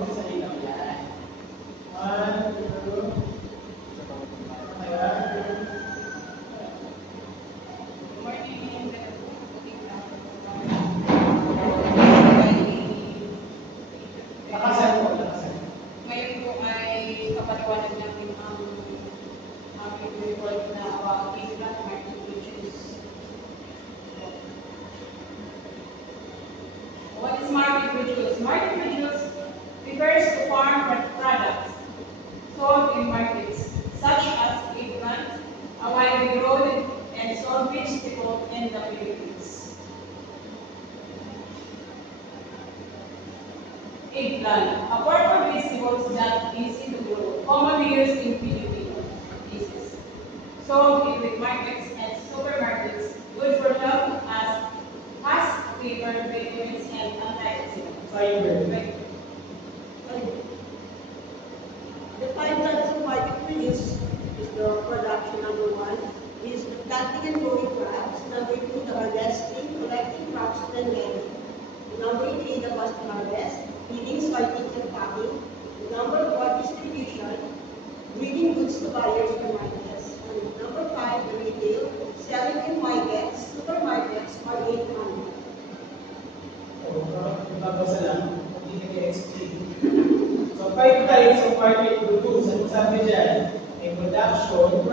Bisa lang yan. 1, 2, ngayon po ay kapaliwanag natin ang report na about England market bridges. What is market bridges? Market bridges refers to farm products sold in markets such as eggplant, a widely grown and sold vegetable in the Philippines. Eggplant, a form of vegetables that is in the world, commonly used in Filipino dishes. Sold in wet markets and supermarkets, good for health as has fiber, vitamins, and antioxidants. fiber. The 5 types of market bridges is the production. Number 1 is the planting and growing crops. Number 2, the harvesting, collecting crops, and landing. Number 3, the post-harvest, feeding, sorting, and packing. Number 4, distribution, bringing goods to buyers or markets. And number 5, the retail, selling in markets, supermarkets, or in online. Babasa lang, hindi nag-explain. So, 5 types of market produce. Ano sabi dyan? May production,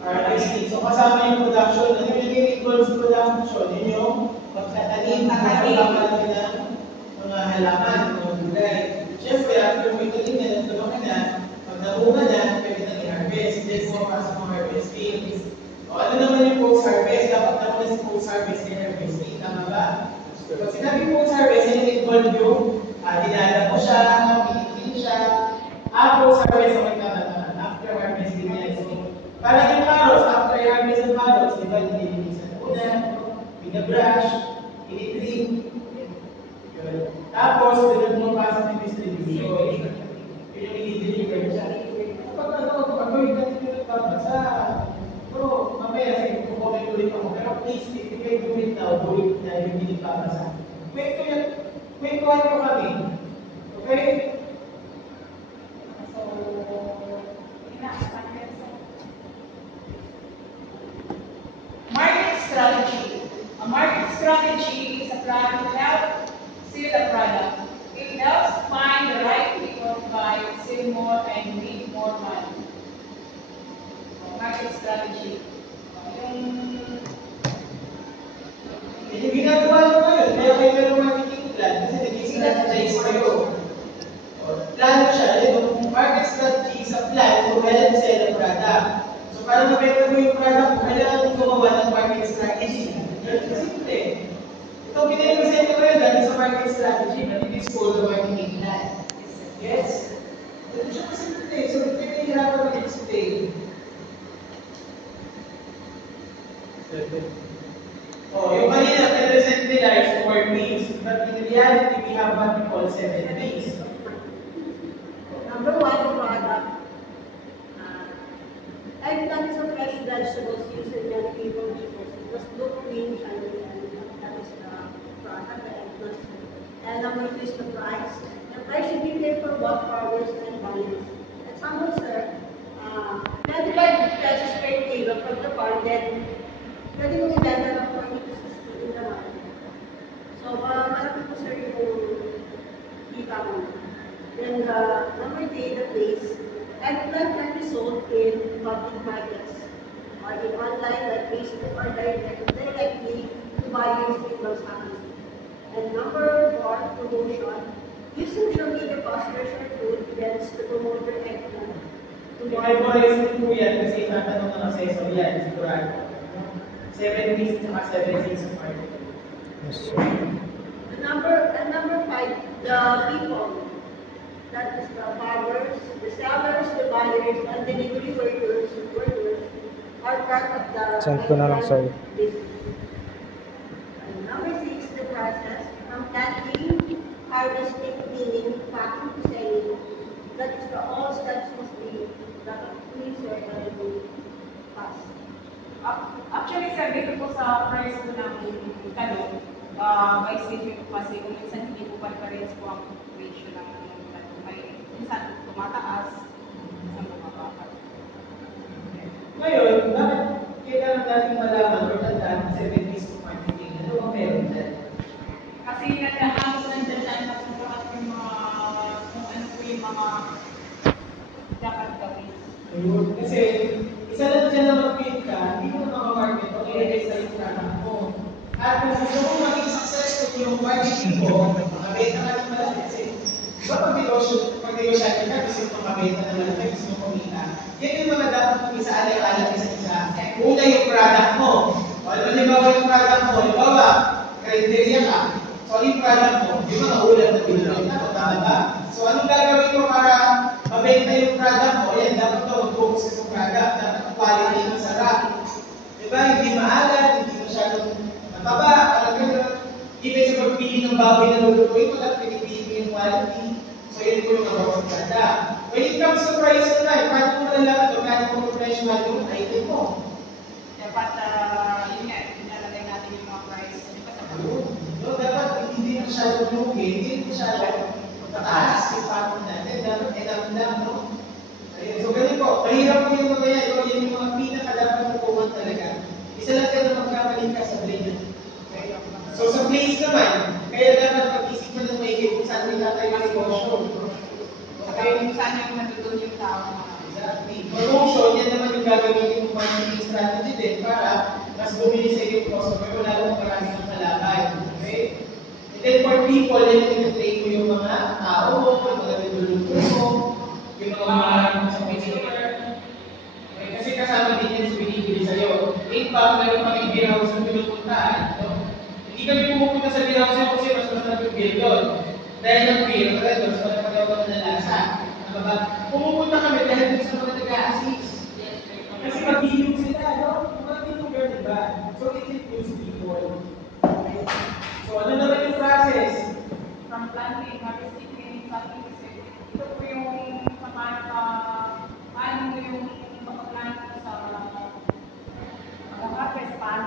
harvesting. So, kasama yung production. Ano yung involved sa production? Yun yung pagtatanim, pagkakalang ng mga halaman, mga gulay. Siyempre, after may talim na, nagtulungan na, pag nabuka na, pwede na i-harvest. Then, pumapasok ang harvesting. O, ano naman yung post-harvest? Dapat naman na sa post-harvest yung harvesting. Tama ba? Pag sinabi post-harvest, yung involved yung dinala ko siya, pinitin siya. Post-harvest ang magtatamaan. After harvesting niya. So, parang yung carrots, after harvest ng carrots, di ba, nililisan na una, binabrush, pinitrim. Tapos, doon pumapasok yung distribution. Yun yung i-deliver siya. Pag gawin natin yung nagbabasa, pero mamaya sige, kukumin ulit ako. Pero please, if you can do it now, do it na yung binibabasa. Kwentuhan ko kami. Okay? So, market strategy. A market strategy is a plan to help sell a product. It helps find the right people to buy, sell more, and make more money. Market strategy. Yung ginagawa nyo ngayon, kaya kayo meron marketing plan, kasi nag-strategize kayo. Plano siya, yung market strategy is a plan to help sell a product. So, para mabenta mo yung product, kailangan mo gumawa ng market strategy. Simple. Ito, pinag-present ko yun dahil sa market strategy, but it is called the marketing plan. Yes? Ito siya kasimple. So, pinahirapan mag-explain. Yung kanina, present nila is 4 P's, but in reality, we have what we call 7 P's. Number 1, the product. Eggplant is a fresh vegetables used in many people dishes. It was look green, shiny, and that is the product, the eggplant. And number 2 is the price. The price should be paid for both farmers and buyers. Example, sir, 25 pesos per kilo from the farm, then pwede mo ibenta ng 40 pesos in the market. So, malaki po, sir, yung kita mo. Then, number 3, the place. Eggplant can be sold in public markets or in online like Facebook or directly to buyers in those houses. And number 4, promotion. Use social media posters or food events to promote your eggplant. May boys po yan kasi tatanong ng accessory yan, sigurado. 7 P's at 7 C's of marketing. Yes, sir. And number 5, the people. That is the farmers, the sellers, the buyers, and delivery workers are part of the Send ko na lang sa'yo. business. And number 6, the process from planting, harvesting, cleaning, packing to selling. That is the all steps must be that research and fast. Actually, sir, dito po sa price po ng tanong, by station po kasi kung minsan hindi po pare-parehas po ang ratio ng minsan tumataas, minsan bumababa. Ngayon, bakit kailangan natin malaman o tandaan sa 7 days of marketing? Ano ba meron dyan? Kasi nagkahangos nandiyan dyan na kung bakit yung mga, kung ano po yung mga dapat gawin. Ayun. Kasi, isa lang dyan na mag-pin ka, hindi mo na makamarket o i-edit sa yung product mo. At kung gusto mo maging successful yung marketing mo, makabenta ka ng malaki. Kasi, diba pag-negosyate ka, gusto mo makabenta ng malaki, gusto mo kumita. Yan yung mga dapat mong isa-alang-alang isa-isa. Una yung product mo. O, halimbawa yung product mo, halimbawa, criteria ka. So, ano yung product mo? Yung mga ulam na binibenta mo, tama ba? So, anong gagawin mo para mabenta yung product mo? Yan, dapat ito mag-focus sa product. Dapat ang quality ng sarap. Diba? Hindi maalat, hindi masyadong mataba, parang gano'n. Even sa pagpili ng baboy na lulutuin mo, dapat pinipili mo yung quality. So, yun po yung mga product. When it comes to price naman, paano mo malalaman kung paano mo price value ng item mo? Dapat, yun nga, pinalagay natin yung mga price. Di ba sa No, dapat hindi masyadong lugi, hindi masyadong mataas yung pattern natin. Dapat enough lang, no? Ayun. So, ganun po. Mahirap po yung mga yan. Yun yung mga pinaka-dapat mo puman talaga. Isa lang ka na magkamali ka sa brain. Okay? So, sa place naman, kaya dapat pag-isip mo ng maigit kung saan may tatay ng negosyo. Okay, kung saan yung natutunan yung tao. Exactly. Promotion, yan naman yung gagawin yung marketing strategy din para mas bumili sa iyo yung customer kung lalo kung marami ng kalakay. Okay? And then for people, yan yung train mo yung mga tao mo, yung mga niluluto mo, yung mga sa consumer. Okay? Kasi kasama din yan sa binibili sa iyo. In fact, meron kami beer house na pinupuntaan. No? Hindi kami pumupunta sa beer house kasi mas masarap yung beer doon. Dahil ng beer, mas malapagawa na lasa. Pumupunta kami dahil dun sa mga nag-a-assist. Kasi mag-inom sila, no? Mag-inom ka, diba? So, it includes people. Okay. So, ano naman yung process? From planting, harvesting, training, planting, ito po yung paano mo yung pagpaplan sa mag-harvest, paano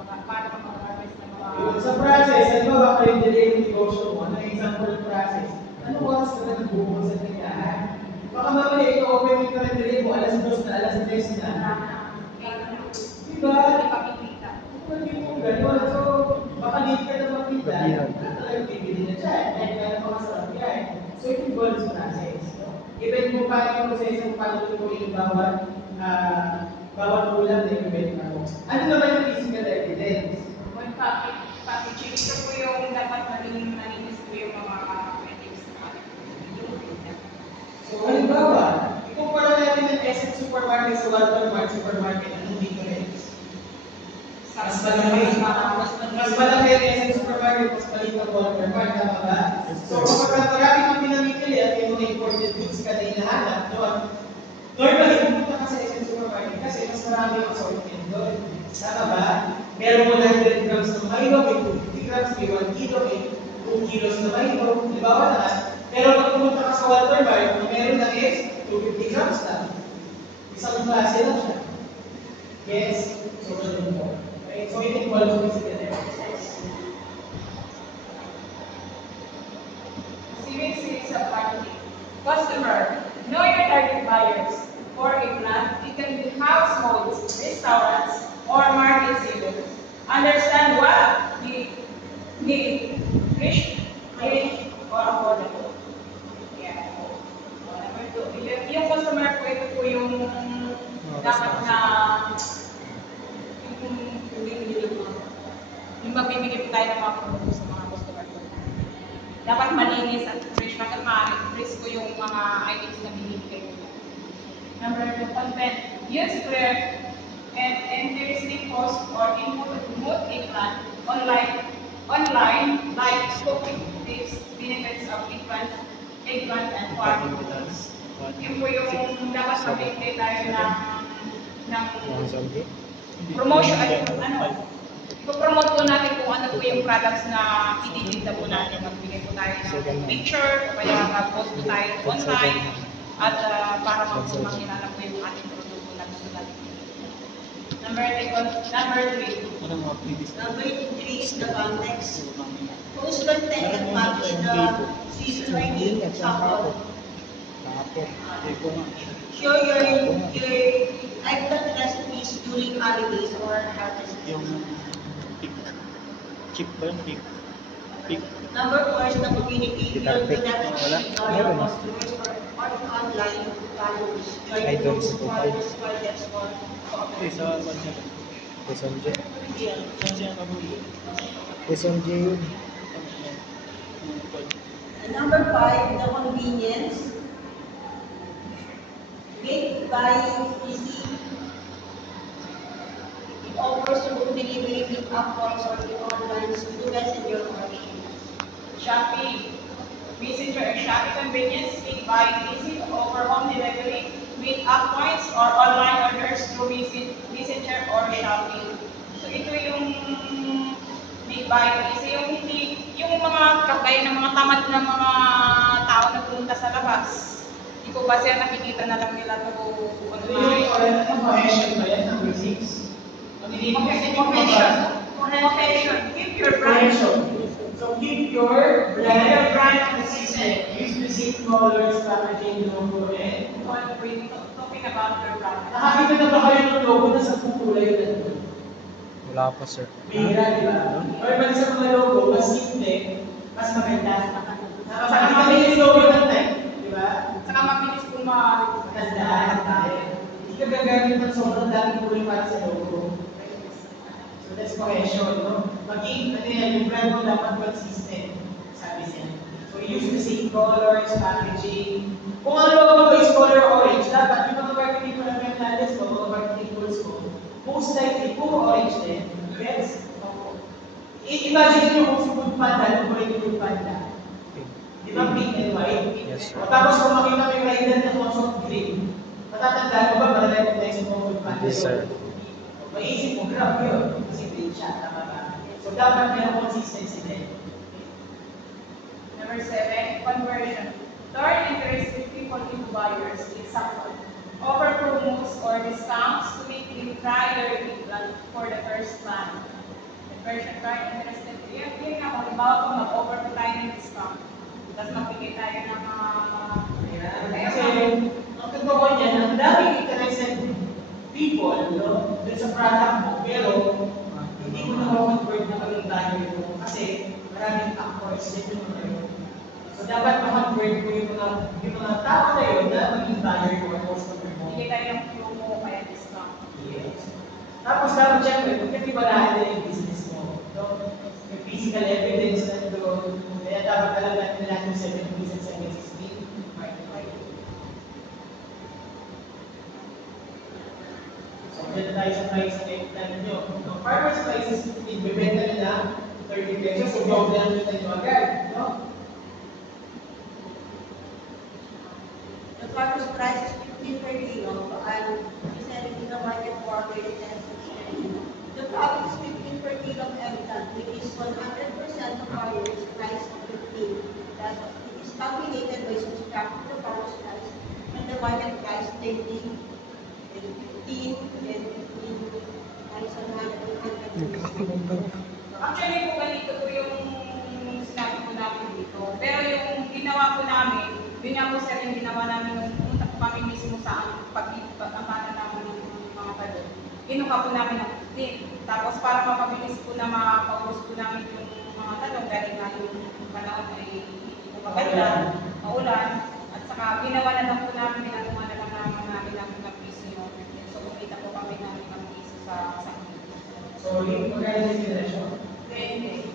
mag-harvest ng mga... Sa process, ano ba kayo delay yung negosyo mo? Ano yung example ng process? Anong oras ka na nagbubukas sa tindahan? Baka mamaya ito open yung kalendari mo, alas 2 na, alas 3 na. Diba? Hindi mo gano'n. So, baka need ka na makita. Talagang bibili na dyan. Dahil kaya makasarap yan. So, ito yung bonus process. Even mo paano yung proseso kung paano tutuloy yung bawat ulam na ibibenta mo. Ano naman yung physical evidence? When packaging, ito po yung dapat maging malinis po yung mga items na So, halimbawa, ikumpara natin ang SM Supermarket sa Walmart Mart Supermarket. Anong difference? Mas malaki ang SM Supermarket, mas maliit ang Walmart Mart. Tama ba? So, kapag marami kang pinamimili at may mga imported goods ka na hinahanap doon, normally, pumunta ka sa SM Supermarket kasi mas marami ang assortment doon. Tama ba? Meron 100 grams ng Milo, may 250 grams, may 1 kilo, may 2 kilos na Milo. Halimbawa naman, pero pag pumunta ka sa Walmart Mart, ang meron lang is 250 grams lang. Isang klase lang siya. Yes? So, ganun po. Okay? So, it involves physical exercise. Civic series of marketing. Customer, know your target buyers. For a plant, it can be households, restaurants, or market sellers. Understand what they need, rich, or affordable. Yeah. Number 2, yung customer po, ito po yung dapat na yung magbibigay po tayo ng mga produkto sa mga customer po. Dapat malinis at fresh, bakit ma-fresh ko yung mga items na binibigay ko. Number 2, content. Use clear and interesting posts or promote a plant online like cooking tips, benefits of eggplant and farming methods. Yun po yung dapat mabigay tayo ng promotion. Ipo-promote po natin kung ano po yung products na ititinda po natin. Magbigay po tayo ng picture, o kaya mag-post po tayo online, at para makilala po yung ating produkto na gusto natin. Number 3. Number 3 is the context. Post content and publish the season example. Apo. Hindi ko nga. Sure, I've got recipes during holidays or harvest. Yung pig. Chip ba yun? Pig. Number 4 is the community. Guitar Build pick. connections Wala. with loyal Meron. customers or on online values. Join I don't groups, know. forums, projects, or Sa bansa. SMJ. Saan siya kabuli? SMJ yun. And number 5, the convenience. Make buying easy. It offers home delivery, pick-up points, or the online through messenger or email. Shopee. Messenger or Shopee convenience, make buying easy, offer home delivery, meet up points, or online orders through Messenger or Shopee. So ito yung make buying easy, yung hindi, yung mga kagaya ng mga tamad na mga tao na pumunta sa labas. Hindi ko ba siya nakikita na lang nila ito online. Cohesion ba yan? Number 6? Cohesion. Keep your brand. Cohesion. So keep your brand consistent. Use the same colors, packaging, logo, and Talking about your brand. nakakita na ba kayo ng logo na sa kulay na ito? Wala pa, sir. Bihira, di ba? Or pag sa mga logo, mas simple, mas maganda. Nakakita na yung logo ng type, di ba? Saka mabilis kung Tandaan tayo. Hindi ka gagamit ng sobrang daming kulay para sa logo. So that's cohesion, no? Maging, ano yan, yung brand mo dapat consistent, sabi siya. So use the same colors, packaging. Kung ang logo mo is color orange, dapat yung mga marketing mo na Fernandez mo, mga marketing tools mo, most likely, puro orange din. Yes? Imagine nyo kung si Food Panda, kung kulay ni Food Panda. Di ba pink and white? Yes, sir. O tapos kung makita mo yung rider na consort green, matatandaan mo ba para recognize mo Food Panda? Yes, sir. Maisip mo, grab yun. Kasi green siya, tama ba? So dapat meron consistency din. Number 7, conversion. Turn interested people into buyers. Example, offer promos or discounts to make them try your plan for the first time. Conversion, turn interested. Yan nga, halimbawa kung mag-offer po tayo ng discount, tapos magbigay tayo ng Kasi, ang totoo niyan, ang daming interested people, no? Dun sa product mo, pero hindi mo na-convert na maging value mo kasi maraming actors din yung mga yun. So, dapat ma-convert mo yung mga tao na yun na maging value mo at customer mo. bigay tayo ng promo kaya discount. Yes. Tapos, dapat syempre, magkatibalahan din yung business mo. No? Yung physical evidence na doon, kaya dapat talaga natin yung 7 business and 16. So, dyan tayo sa price na nyo. Ang farmer's price is 15, bibenta nila 30 pesos, so job lang kita nyo agad. No? The farmer's price is 15 per kilo and selling in the market for 10 The profit is 15 per kilo of eggplant, which is 100% of farmer's price of 15. That it is calculated by subtracting the farmer's price and the market price 30, and 15, and 15 times 100. Actually po ganito po yung sinabi po namin dito. Pero yung ginawa po namin, yun nga po sir yung ginawa namin nung pumunta po kami mismo sa pag-amana namin ng mga talon. Kinuha po namin ng 15. Tapos para mapabilis po na makapaubos po namin yung mga talon dahil nga yung panahon ay maganda, maulan. At saka ginawa na lang po namin, ginawa na lang namin ng piso yun. So kumita po kami namin ng piso sa kilo. So, yung magkano yung generation?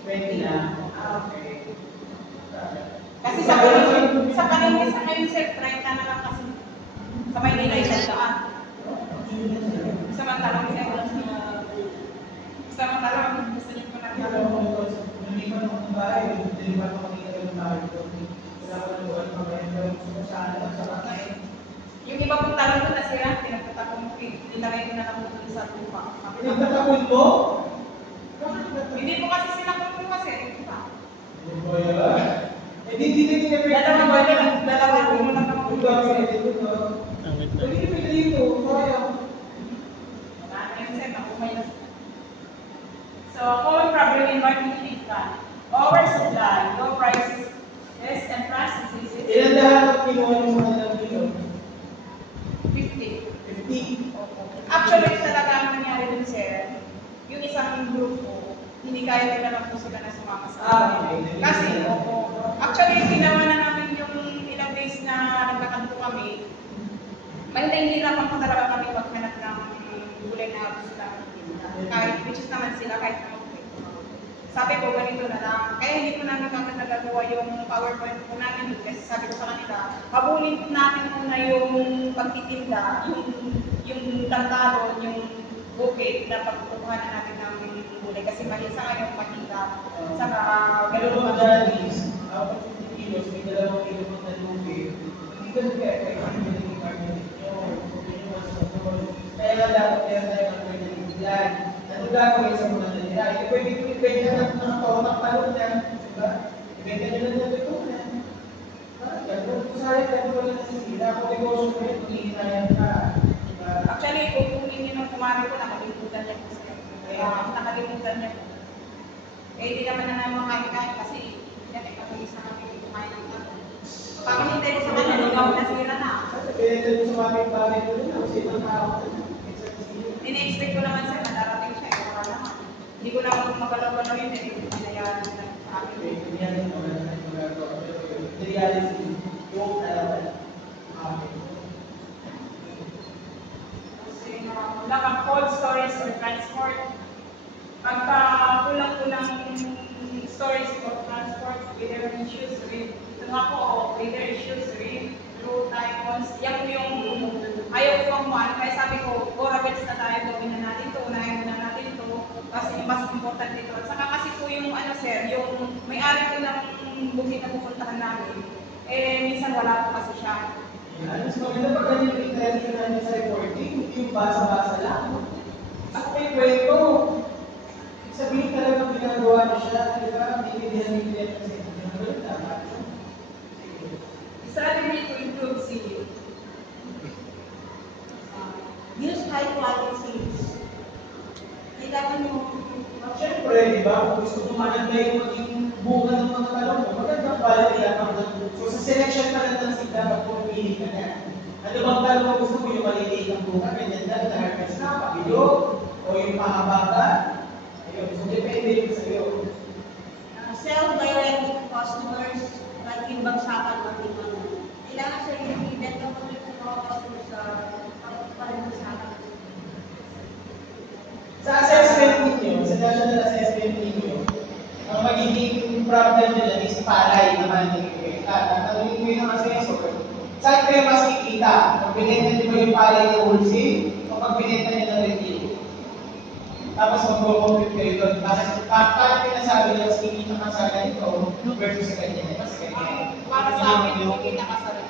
20 lang. Okay. Kasi sa Pilipinas ngayon, sir, 30 na lang kasi. Sa Maynila, 100. Samantalang, sir, gusto niyo po lang. Nalipat ako ng bahay, nalipat ako ng bahay ko. Wala ko ng buwan, pagkain ko sa bakay. Yung iba pong talong ko nasira, pinapunta ko mo, nilagay ko na lang po sa lupa. Pinagtatapon mo? Hindi po kasi sinakot ko kasi, di ba? Ano ba yan? Eh, di Dalawa ko mo lang naman. Angit na. Pwede ka dito, sayang. So, common problem in marketing is that oversupply, low prices, less and prices. Ilan lahat ang kinuha ng mga hinikayan nila lang po sila na sumama sa Okay. Kasi, actually, ginawa na namin yung ilang days na naglakad po kami. Mahintay-hirapan po talaga kami maghanap ng gulay na gusto namin tinda. Kahit, which is naman sila, kahit naman po. Sabi ko, ganito na lang. Kaya hindi ko namin kagad nagagawa yung PowerPoint po namin. Kasi sabi ko sa kanila, habulin po natin muna yung pagtitinda, yung tantalon, yung bukid na pagkukuhanan natin ng gulay. Kasi mali sa ngayon, makita. Saka, Pero mga daddies, out of 50 kilos, may 2 kilo na lupi. Hindi ka kaya yung market nyo. Kaya nga dapat meron tayo ng pwede nagbilan. Ano gagawin sa mga nanira? Hindi pwede ko ibenta ng tomak palong na. Diba? Ibenta nyo lang na ito na. Kung sayang ka wala nasisira, kung negosyo mo yun, hihinayan ka. Diba? actually, kung kunin niyo ng kumari ko, nakalimutan niya po sa'yo. Kaya, nakalimutan niya po. Eh, hindi naman na namin makain kasi yan ay patulis na kami kumain ng tato. Pag hintay ko sa kanya, lugaw na sila na. Pinenta nyo sa mga bagay ko rin, kasi ibang tao ka na. Ini-expect ko naman sir, madarating siya. Wala naman. Hindi ko naman magalaw-galaw yun. Hindi ko pinayaran nila sa akin. The reality, yung Kasi wala kang cold storage or transport. Pagka kulang-kulang storage or transport, whether issues with, ito nga po, whether issues with, through typhoons, yan po yung ayaw ko ang mahal. Kaya sabi ko, orabels na tayo, gawin na natin ito, unahin na natin ito, kasi mas important dito. At saka kasi po yung ano sir, yung may-ari ko ng bukid na pupuntahan namin, eh minsan wala po kasi siya. Mas maganda pag ganyan yung interest namin sa reporting, yung basa-basa lang. Ako may kwento. Sabihin talagang ginagawa na siya, di ba? Bibigyan kasi ginagawa tama. Strategy to improve CEO. Use high quality seeds. Kailangan yung Siyempre, di ba? Kung gusto mo maganda yung maging bunga ng mga talong mo, magandang quality lang ang So sa selection pa lang ng sida, magpumili ka na. Ano bang talong mo gusto mo yung maliliit ang bunga, ganyan lang, na-harvest na, pabilog, o yung mahaba ka. Ayun, so depende yun sa'yo. sell direct to customers, like yung bagsakan o tingnan. Kailangan sa yung ibenta mo rin sa mga customers sa pagbagsakan. Sa assessment ninyo, sa national assessment ninyo, ang magiging problem nila is palay naman ng ibenta. Tatanungin mo yung assessor, saan kayo mas kikita? Pag binenta nyo ba yung palay ng wholesale o pag binenta nyo ng retail? Tapos mag-compute kayo doon. Paano pinasabi nyo mas kikita ka sa ganito versus sa ganyan? Mas ganyan. Para sa akin, hindi na kasarap.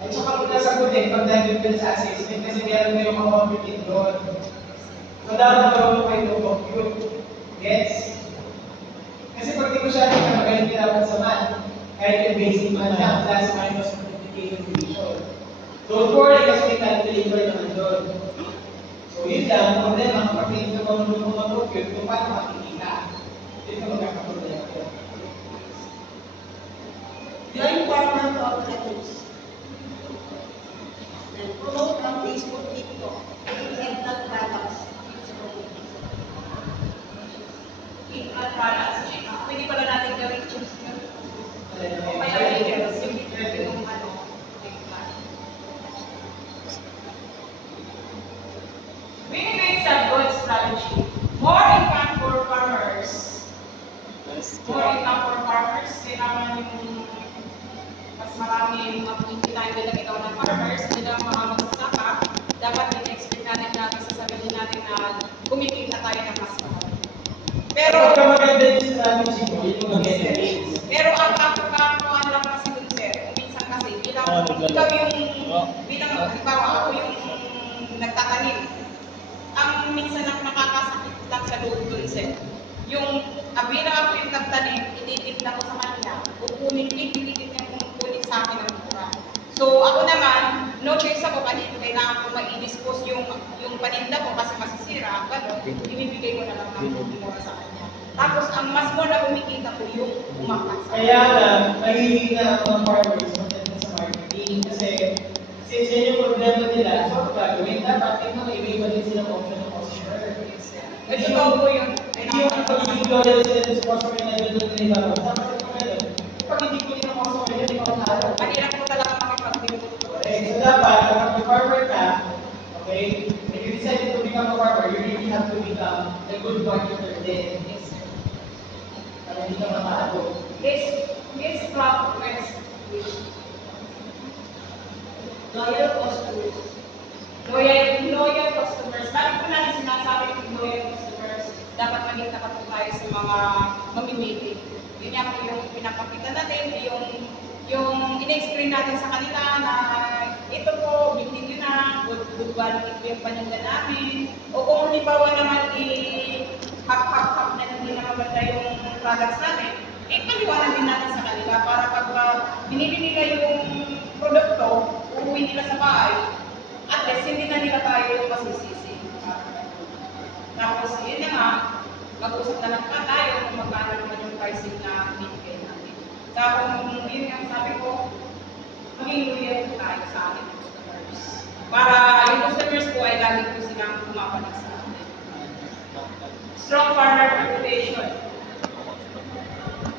At saka kung nasagutin, pag nandun ka sa assessment, kasi meron kayong mga-compute doon. So, dapat magkaroon kayo ng compute. Yes? Kasi pag di ko siya na magaling dapat sa math, kahit yung basic math lang, plus minus multiplication division. Don't worry, kasi may calculator naman doon. So, yun lang, ang problema, kapag hindi ka marunong mo mag-compute, kung paano makikita. Yun ang magkakaproblema ko. Join farmer cooperatives. And promote on Facebook, TikTok, and not products. At balance. Pwede pala natin gawin chips na. O kaya videos, yung ano. Winning is a good strategy. More income for farmers. More income for farmers. Kailangan yung mas marami makikita yung ikaw ng farmers. Hindi lang mga magsasaka. Dapat din-expect natin na sasabihin natin na kumikita tayo ng mas mahal. Pero, Pagka maganda yung strategy mo, yun yung mag-generate. pero ang kakakuha lang kasi dun sir, minsan kasi bilang ikaw yung, bilang halimbawa ako yung nagtatanim, ang minsan ang nakakasakit lang sa loob dun sir, yung bilang ako yung nagtanim, ititinda ko sa kanya, pipilitin niya kung kunin sa akin ang mura. So ako naman, no choice ako kanina, kailangan ko ma-dispose yung paninda ko kasi masisira, gano'n, ibibigay ko na lang ng mura sa kanya. Tapos ang mas more na kumikita ko yung umakas. Kaya lang, mahilig na ang mga farmers maganda sa marketing kasi since yan yung problema nila, so gagawin dapat yung mga iba-iba din silang option ng customer. Ito po yun. Hindi yung pagiging loyal sila sa customer na doon nila. Sama sa customer. Pag hindi ko din ang customer, hindi ko matalo. Mahirap po talaga makipag-deal. Okay, so dapat, kapag mag-farmer ka, okay, if you decide to become a farmer, you really have to become a good marketer din. Yes, sir. Para hindi ka matalo. This crop works with Loyal customers. loyal customers. Bakit po natin sinasabi yung loyal customers? Dapat maging tapat po tayo sa mga mamimili. Yun nga po yung pinapakita natin, yung in-explain natin sa kanila na ito po, bilhin nyo na, good quality po yung paninda namin. O kung halimbawa naman i-hap-hap-hap na hindi na maganda yung products namin, paliwanag din natin sa kanila para pag binili nila yung produkto, uuwi nila sa bahay, at least hindi na nila tayo masisisi. Tapos yun na nga, mag-usap na lang pa tayo kung magkano naman yung pricing na binigay natin. Tapos yun ang sabi ko, maging loyal po tayo sa ating customers. Para yung customers po ay lagi po silang pumapalik sa atin. Strong farmer reputation.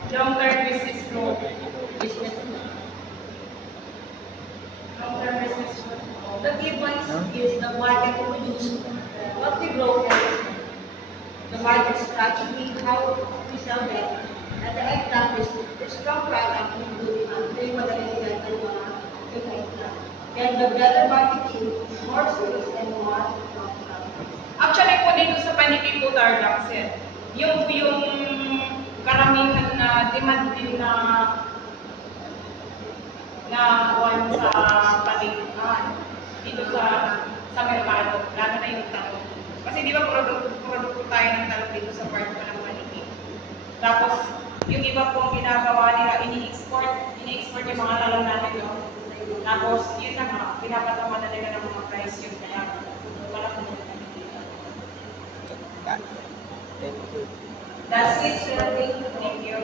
Long-term business growth. Long-term business growth. The key point is the market produce what we grow and the market strategy, how we sell them, and the extra is the strong product including ang madaling natin mga extra. And the better marketing, more sales, and more profit. Actually po dito sa Panipi po Tarlac, sir, yung karamihan na demand din na one sa palighan dito sa merkado, lalo na yung talong. Kasi di ba produkto tayo ng talong dito sa part pa ng Panipi. Tapos yung iba pong ginagawa nila, ini-export yung mga talong natin doon. Tapos yun na nga, pinapatama na nila ng mga price yun, kaya wala po nila. Thank you. That's it, sir. Thank you.